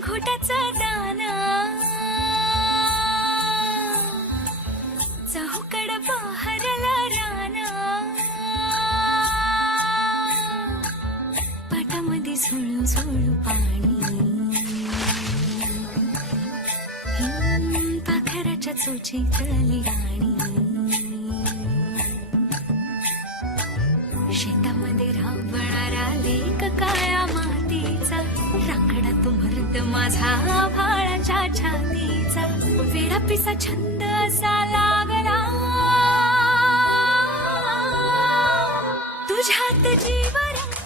घोटाचा दाना चहूकड बहरला राना पाटामध्ये झुळू झुळू पाणी पाखराच्या चोचीतली गाणी शेतामध्ये राबणारा लेक काळ्या मातीचा राखडा तो मर्द माझा भाळाच्या छातीचा वेडा पिसा छंद असा लागला तुझ्यात जीव रंग